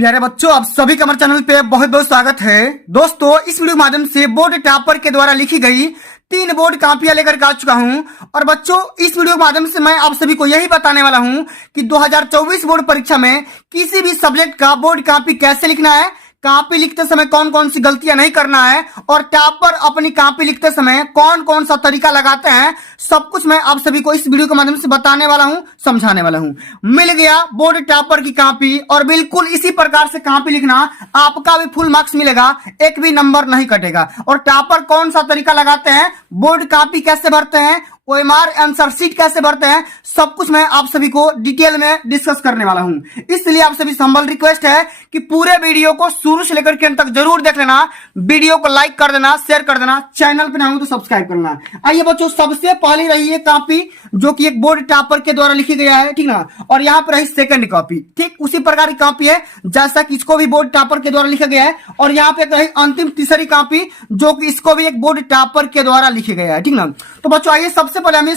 प्यारे बच्चों, आप सभी का हमारे चैनल पे बहुत बहुत स्वागत है। दोस्तों, इस वीडियो के माध्यम से बोर्ड टॉपर के द्वारा लिखी गई 3 बोर्ड कापियां लेकर के आ चुका हूं। और बच्चों, इस वीडियो के माध्यम से मैं आप सभी को यही बताने वाला हूं कि 2024 बोर्ड परीक्षा में किसी भी सब्जेक्ट का बोर्ड कॉपी कैसे लिखना है, कॉपी लिखते समय कौन कौन सी गलतियां नहीं करना है, और टॉपर अपनी कॉपी लिखते समय कौन कौन सा तरीका लगाते हैं, सब कुछ मैं आप सभी को इस वीडियो के माध्यम से बताने वाला हूं, समझाने वाला हूं। मिल गया बोर्ड टॉपर की कॉपी, और बिल्कुल इसी प्रकार से कॉपी लिखना, आपका भी फुल मार्क्स मिलेगा, एक भी नंबर नहीं कटेगा। और टॉपर कौन सा तरीका लगाते हैं, बोर्ड कॉपी कैसे भरते हैं, ओएमआर आंसर शीट कैसे भरते हैं, सब कुछ मैं आप सभी को डिटेल में डिस्कस करने वाला हूं। इसलिए आप सभी से हम्बल रिक्वेस्ट है कि पूरे वीडियो को शुरू से लेकर के अंत तक जरूर देख लेना। वीडियो को लाइक कर देना, शेयर कर देना, चैनल पे नए हो तो सब्सक्राइब करना। आइए बच्चों, सबसे पहले रही है कॉपी जो कि एक बोर्ड टॉपर के द्वारा लिखी गया है, ठीक ना। और यहाँ पर रही सेकंड कॉपी, ठीक उसी प्रकार की कॉपी है जैसा कि इसको भी बोर्ड टॉपर के द्वारा लिखा गया है। और यहाँ पे रही अंतिम तीसरी कॉपी जो कि इसको भी एक बोर्ड टॉपर के द्वारा लिखा गया है, ठीक ना। तो बच्चों, आइए सबसे पहले हम ये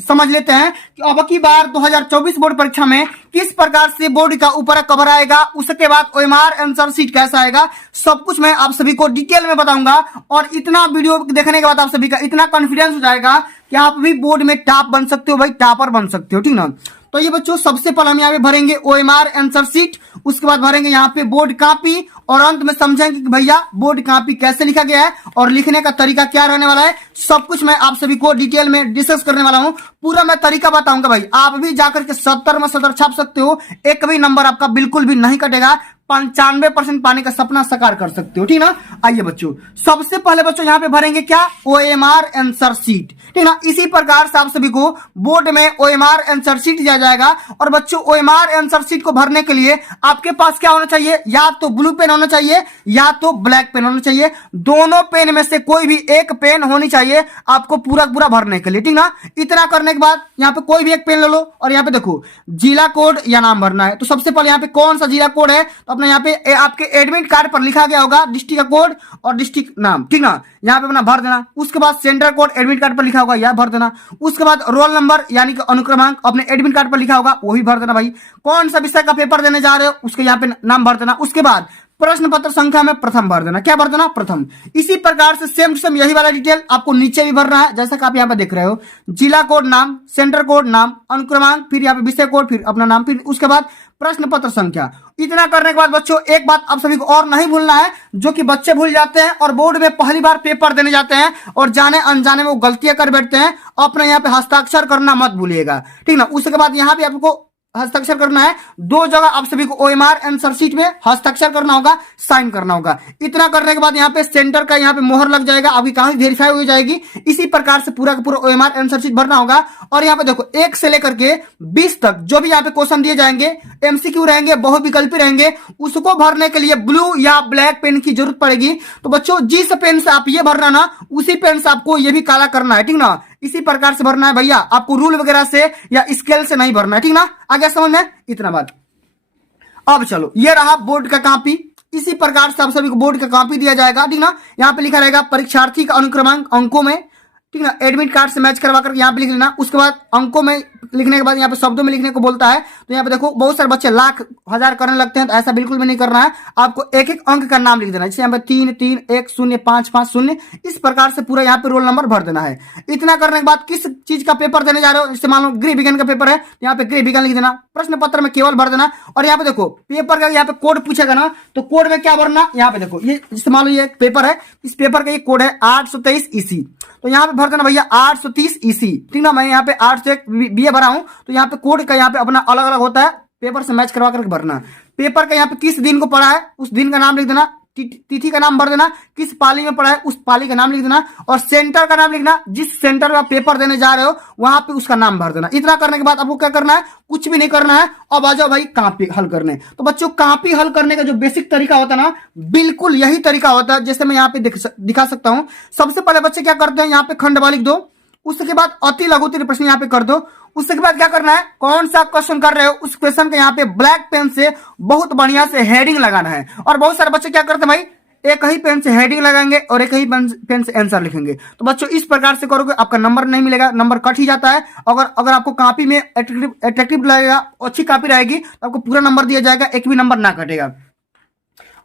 समझ लेते हैं कि अब की बार 2024 बोर्ड परीक्षा में किस प्रकार से बोर्ड का ऊपर कवर आएगा, उसके बाद ओएमआर आंसर शीट कैसा आएगा, सब कुछ मैं आप सभी को डिटेल में बताऊंगा। और इतना वीडियो देखने के बाद आप सभी का इतना कॉन्फिडेंस हो जाएगा कि आप भी बोर्ड में टॉप बन सकते हो, भाई टॉपर बन सकते हो, ठीक ना। तो ये बच्चों, सबसे पहले हम यहाँ पे भरेंगे ओएमआर आंसर शीट, उसके बाद भरेंगे यहाँ पे बोर्ड कॉपी, और अंत में समझेंगे कि भैया बोर्ड कॉपी कैसे लिखा गया है और लिखने का तरीका क्या रहने वाला है। सब कुछ मैं आप सभी को डिटेल में डिस्कस करने वाला हूं, पूरा मैं तरीका बताऊंगा। भाई आप भी जाकर के 70 में 70 छाप सकते हो, एक भी नंबर आपका बिल्कुल भी नहीं कटेगा, 95% पाने का सपना साकार कर सकते हो, ठीक ना। आइए बच्चों, सबसे पहले बच्चों यहाँ पे भरेंगे क्या, ओएमआर आंसर शीट, ठीक ना। इसी प्रकार से आप सभी को बोर्ड में ओएमआर आंसर शीट दिया जाएगा। और बच्चों, ओएमआर आंसर शीट को भरने के लिए आपके पास क्या होना चाहिए, या तो ब्लू पेन होना चाहिए या तो ब्लैक पेन होना चाहिए। दोनों पेन में से कोई भी एक पेन होनी चाहिए आपको पूरा पूरा भरने के लिए, ठीक ना। इतना करने के बाद यहाँ पे कोई भी एक पेन ले लो, और यहाँ पे देखो जिला कोड या नाम भरना है। तो सबसे पहले यहाँ पे कौन सा जिला कोड है, तो अपना यहाँ पे आपके एडमिट कार्ड पर लिखा गया होगा डिस्ट्रिक्ट का कोड और डिस्ट्रिक्ट नाम, ठीक ना। यहाँ पे अपना भर देना। उसके बाद सेंटर कोड एडमिट कार्ड पर लिखा होगा, यह भर देना। उसके बाद रोल नंबर यानी कि अनुक्रमांक अपने एडमिट कार्ड पर लिखा होगा, वही भर देना। भाई कौन सा विषय का पेपर देने जा रहे हो उसके यहाँ पे नाम भर देना। उसके बाद प्रश्न पत्र संख्या में प्रथम भर देना। क्या भर देना, प्रथम। इसी प्रकार से सेम टू सेम यही वाला डिटेल आपको नीचे भी भरना है, जैसा कि आप यहाँ पे देख रहे हो। जिला कोड नाम, सेंटर कोड नाम, अनुक्रमांक, फिर यहाँ पे विषय कोड, फिर अपना नाम, फिर उसके बाद प्रश्न पत्र संख्या। इतना करने के बाद बच्चों, एक बात आप सभी को और नहीं भूलना है, जो कि बच्चे भूल जाते हैं और बोर्ड में पहली बार पेपर देने जाते हैं और जाने अनजाने में वो गलतियां कर बैठते हैं। अपना यहाँ पे हस्ताक्षर करना मत भूलिएगा, ठीक ना। उसके बाद यहाँ पे आपको हस्ताक्षर करना है, 2 जगह आप सभी को ओएमआर आंसर शीट में हस्ताक्षर करना होगा, साइन करना होगा। इतना करने के बाद यहाँ पे सेंटर का यहाँ पे मोहर लग जाएगा, आपकी कहां वेरीफाई हो जाएगी। इसी प्रकार से पूरा का पूरा ओएमआर आंसर शीट भरना होगा। और यहाँ पे देखो 1 से लेकर के 20 तक जो भी यहाँ पे क्वेश्चन दिए जाएंगे, एमसीक्यू रहेंगे, बहुविकल्पी रहेंगे, उसको भरने के लिए ब्लू या ब्लैक पेन की जरूरत पड़ेगी। तो बच्चों, जिस पेन से आप ये भरना ना, उसी पेन से आपको ये भी काला करना है, ठीक ना। इसी प्रकार से भरना है भैया, आपको रूल वगैरह से या स्केल से नहीं भरना है, ठीक ना। आगे समझ में, इतना बात। अब चलो, ये रहा बोर्ड का कॉपी। इसी प्रकार से आप सभी को बोर्ड का कॉपी दिया जाएगा, ठीक ना। यहाँ पे लिखा रहेगा परीक्षार्थी का अनुक्रमांक अंकों में, ठीक ना। एडमिट कार्ड से मैच करवा कर यहाँ पे लिख लेना। उसके बाद अंकों में लिखने के बाद यहाँ पे शब्दों में लिखने को बोलता है। तो यहाँ पे देखो बहुत सारे बच्चे लाख हजार करने लगते हैं, तो ऐसा बिल्कुल भी नहीं करना है। आपको एक एक अंक का नाम लिख देना है, जैसे यहाँ पे 3 3 1 0 5 5 0, इस प्रकार से पूरा यहाँ पे रोल नंबर भर देना है। इतना करने के बाद किस चीज का पेपर देने जा रहे हो, जैसे मान लो गृह विज्ञान का पेपर है, यहाँ पे गृह विज्ञान लिख देना। प्रश्न पत्र में केवल भर देना। और यहाँ पे देखो पेपर का यहाँ पे कोड पूछेगा ना, तो कोड में क्या भरना, यहाँ पे देखो ये जैसे मान लो ये पेपर है, इस पेपर का ये कोड है 823 ईसी, तो यहाँ पे भर देना भैया 830 ईसी, ठीक ना। मैं यहाँ पे 8 से बीए भरा हूं, तो यहाँ पे कोड का यहाँ पे अपना अलग अलग होता है, पेपर से मैच करवा करके भरना। पेपर का यहाँ पे किस दिन को पढ़ा है उस दिन का नाम लिख देना, तिथि का नाम भर देना, किस पाली में पढ़ा है उस पाली का नाम लिख देना, और सेंटर का नाम लिखना, जिस सेंटर में आप पेपर देने जा रहे हो वहां पे उसका नाम भर देना। इतना करने के बाद आपको क्या करना है, कुछ भी नहीं करना है। अब आ जाओ भाई कॉपी हल करने। तो बच्चों, कॉपी हल करने का जो बेसिक तरीका होता है ना, बिल्कुल यही तरीका होता है, जैसे मैं यहाँ पे दिखा सकता हूँ। सबसे पहले बच्चे क्या करते हैं, यहाँ पे खंडवा लिख दो, उसके बाद अति लघुत्तरीय प्रश्न यहाँ पे कर दो। उसके बाद क्या करना है, कौन सा क्वेश्चन कर रहे हो उस क्वेश्चन के यहाँ पे ब्लैक पेन से बहुत बढ़िया से हेडिंग लगाना है। और बहुत सारे बच्चे क्या करते हैं भाई, एक ही पेन से हेडिंग लगाएंगे और एक ही पेन से आंसर लिखेंगे। तो बच्चों इस प्रकार से करोगे आपका नंबर नहीं मिलेगा, नंबर कट ही जाता है। अगर आपको कॉपी में अट्रैक्टिव लगेगा, अच्छी कॉपी रहेगी तो आपको पूरा नंबर दिया जाएगा, एक भी नंबर ना कटेगा।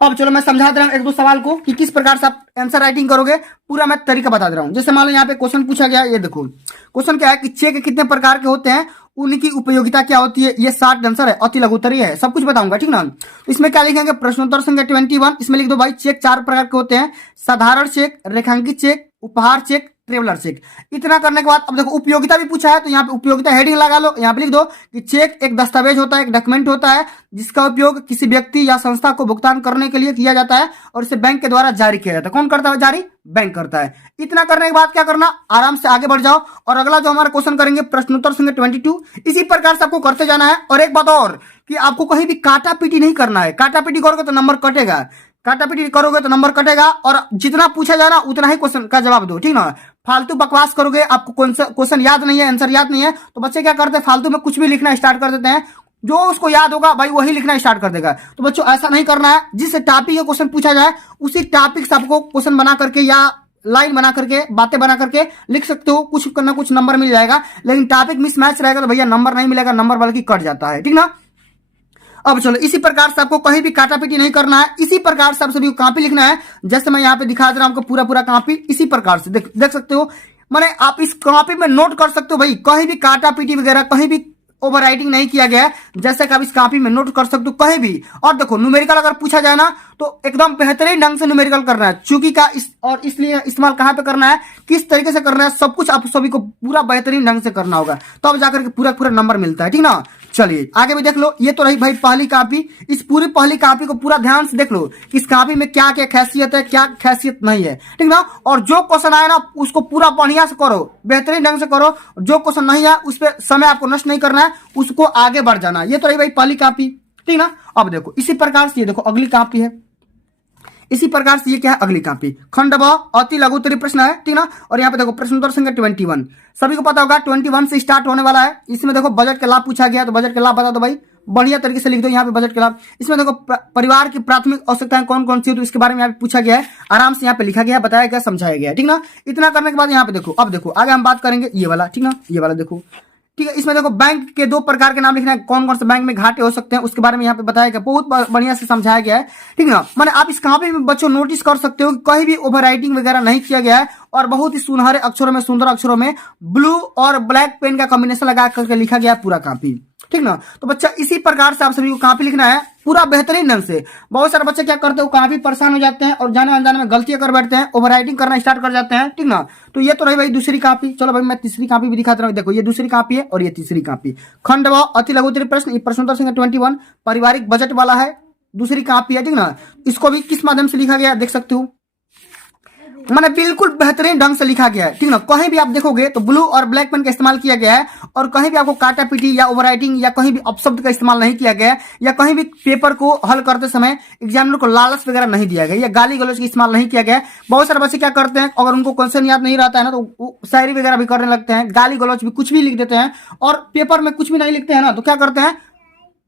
अब चलो मैं समझा दे रहा हूँ एक दो सवाल को कि किस प्रकार से आप आंसर राइटिंग करोगे, पूरा मैं तरीका बता दे रहा हूँ। जैसे मान लो यहाँ पे क्वेश्चन पूछा गया है, ये देखो क्वेश्चन क्या है कि चेक कितने प्रकार के होते हैं, उनकी उपयोगिता क्या होती है, ये शॉर्ट आंसर है, अति लघु उत्तरीय है, सब कुछ बताऊंगा, ठीक ना। तो इसमें क्या लिखेंगे, प्रश्नोत्तर संख्या 21, इसमें लिख दो भाई चेक 4 प्रकार के होते हैं, साधारण चेक, रेखांकित चेक, उपहार चेक, ट्रेवलर चेक। इतना करने के बाद अब देखो उपयोगिता भी पूछा है, तो यहाँ पे उपयोगिता हेडिंग लगा लो, यहाँ पे लिख दो कि चेक एक दस्तावेज होता है, एक डॉक्यूमेंट होता है जिसका उपयोग किसी व्यक्ति या संस्था को भुगतान करने के लिए किया जाता है और इसे बैंक के द्वारा जारी किया जाता है। कौन करता है जारी? बैंक करता है। इतना करने के बाद क्या करना, आराम से आगे बढ़ जाओ और अगला जो हमारा क्वेश्चन करेंगे प्रश्नोत्तर संख्या 22, इसी प्रकार से आपको करते जाना है। और एक बात और कि आपको कहीं भी काटा पीटी नहीं करना है, काटा पीटी करोगे तो नंबर कटेगा, काटा पीटी करोगे तो नंबर कटेगा, और जितना पूछा जाए ना उतना ही क्वेश्चन का जवाब दो, ठीक ना। फालतू बकवास करोगे, आपको क्वेश्चन याद नहीं है, आंसर याद नहीं है, तो बच्चे क्या करते हैं फालतू में कुछ भी लिखना स्टार्ट कर देते हैं, जो उसको याद होगा भाई वही लिखना स्टार्ट कर देगा। तो बच्चों ऐसा नहीं करना है, जिस टॉपिक का क्वेश्चन पूछा जाए उसी टॉपिक से आपको क्वेश्चन बना करके या लाइन बना करके बातें बना करके लिख सकते हो, कुछ ना कुछ नंबर मिल जाएगा। लेकिन टॉपिक मिसमैच रहेगा तो भैया नंबर नहीं मिलेगा, नंबर बल्कि कट जाता है, ठीक ना। अब चलो इसी प्रकार से आपको कहीं भी काटा पीटी नहीं करना है, इसी प्रकार से आप सभी को कॉपी लिखना है। जैसे मैं यहाँ पे दिखा दे रहा हूँ आपको पूरा कॉपी, इसी प्रकार से देख सकते हो, माने आप इस कॉपी में नोट कर सकते हो भाई, कहीं भी काटा पीटी वगैरह कहीं भी ओवर राइटिंग नहीं किया गया है, जैसे कि आप इस कॉपी में नोट कर सकते हो कहीं भी। और देखो न्यूमेरिकल अगर पूछा जाए ना तो एकदम बेहतरीन ढंग से न्यूमेरिकल करना है, चूंकि का और इसलिए इस्तेमाल कहां पे करना है, किस तरीके से करना है, सब कुछ आप सभी को पूरा बेहतरीन ढंग से करना होगा, तब तो जाकर के पूरा नंबर मिलता है, ठीक ना। चलिए आगे भी देख लो, ये तो रही भाई पहली कॉपी। इस पूरी पहली कॉपी को पूरा ध्यान से देख लो, इस कॉपी में क्या क्या खासियत है, क्या खासियत नहीं है, ठीक ना। और जो क्वेश्चन आए ना उसको पूरा बढ़िया से करो, बेहतरीन ढंग से करो। जो क्वेश्चन नहीं है उस पर समय आपको नष्ट नहीं करना है, उसको आगे बढ़ जाना। ये तो रही भाई पहली कॉपी, ठीक ना। अब देखो इसी प्रकार से ये देखो अगली कॉपी है, इसी प्रकार से ये क्या है अगली कॉपी, खंड ब अति लघु उत्तरीय प्रश्न है, ठीक ना। और यहाँ पे देखो प्रश्नोत्तर संख्या 21, सभी को पता होगा 21 से स्टार्ट होने वाला है। इसमें देखो बजट के लाभ पूछा गया, तो बजट के लाभ बता दो भाई, बढ़िया तरीके से लिख दो यहाँ पे बजट के लाभ। इसमें देखो परिवार की प्राथमिक आवश्यकताएं कौन कौन सी है, तो इसके बारे में यहाँ पे पूछा गया है, आराम से यहाँ पे लिखा गया है, बताया गया, समझाया गया है, ठीक ना। इतना करने के बाद यहाँ पे देखो, अब देखो आगे हम बात करेंगे ये वाला, ठीक ना, ये वाला देखो, ठीक है। इसमें देखो बैंक के 2 प्रकार के नाम लिखना है, कौन कौन से बैंक में घाटे हो सकते हैं उसके बारे में यहाँ पे बताया गया, बहुत बढ़िया से समझाया गया है, ठीक ना। माने आप इस कॉपी में बच्चों नोटिस कर सकते हो कि कहीं भी ओवर राइटिंग वगैरह नहीं किया गया है, और बहुत ही सुनहरे अक्षरों में, सुंदर अक्षरों में ब्लू और ब्लैक पेन का कॉम्बिनेशन लगा करके लिखा गया है पूरा कॉपी, ठीक ना। तो बच्चा इसी प्रकार से आप सभी को कॉपी लिखना है पूरा बेहतरीन ढंग से। बहुत सारे बच्चे क्या करते हैं काफी परेशान हो जाते हैं और जाने अनजाने में गलतियां कर बैठते हैं, ओवर राइटिंग करना स्टार्ट कर जाते हैं, ठीक ना। तो ये तो रही भाई दूसरी कॉपी। चलो भाई मैं तीसरी कॉपी भी दिखाता हूँ, देखो ये दूसरी कॉपी है और ये तीसरी कॉपी, खंड व अति लघु उत्तरीय प्रश्न, ये प्रश्नोत्तर संख्या 21 पारिवारिक बजट वाला है, दूसरी कॉपी है, ठीक ना। इसको भी किस माध्यम से लिखा गया देख सकते हो, मैंने बिल्कुल बेहतरीन ढंग से लिखा गया है, ठीक ना। कहीं भी आप देखोगे तो ब्लू और ब्लैक पेन का इस्तेमाल किया गया है, और कहीं भी आपको काटा पीटी या ओवर राइटिंग या कहीं भी अपशब्द का इस्तेमाल नहीं किया गया है, या कहीं भी पेपर को हल करते समय एग्जामिनर को लालच वगैरह नहीं दिया गया, या गाली गलौज का इस्तेमाल नहीं किया गया है। बहुत सारे बच्चे क्या करते हैं, अगर उनको क्वेश्चन याद नहीं रहता है ना तो शायरी वगैरह भी करने लगते हैं, गाली गलौज भी कुछ भी लिख देते हैं, और पेपर में कुछ भी नहीं लिखते हैं ना तो क्या करते हैं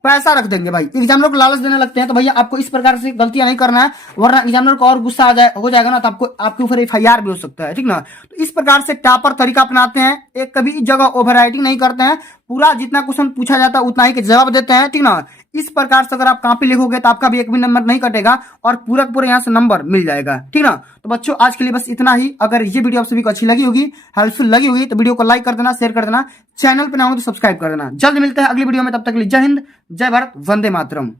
पैसा रख देंगे भाई, एग्जामिनर को लालच देने लगते हैं। तो भैया आपको इस प्रकार से गलतियां नहीं करना है, वरना एग्जामिनर को और गुस्सा हो जाएगा ना तो आपको आपके ऊपर FIR भी हो सकता है, ठीक ना। तो इस प्रकार से टॉपर तरीका अपनाते हैं, एक कभी जगह ओवर राइटिंग नहीं करते हैं, पूरा जितना क्वेश्चन पूछा जाता है उतना ही के जवाब देते हैं, ठीक ना। इस प्रकार से अगर आप कॉपी लिखोगे तो आपका भी एक भी नंबर नहीं कटेगा और पूरा यहाँ से नंबर मिल जाएगा, ठीक ना। तो बच्चों आज के लिए बस इतना ही। अगर ये वीडियो आप सभी को अच्छी लगी होगी, हेल्पफुल लगी होगी, तो वीडियो को लाइक कर देना, शेयर कर देना, चैनल पर ना हो तो सब्सक्राइब कर देना। जल्द मिलते हैं अगली वीडियो में, तब तक के लिए जय हिंद, जय भारत, वंदे मातरम।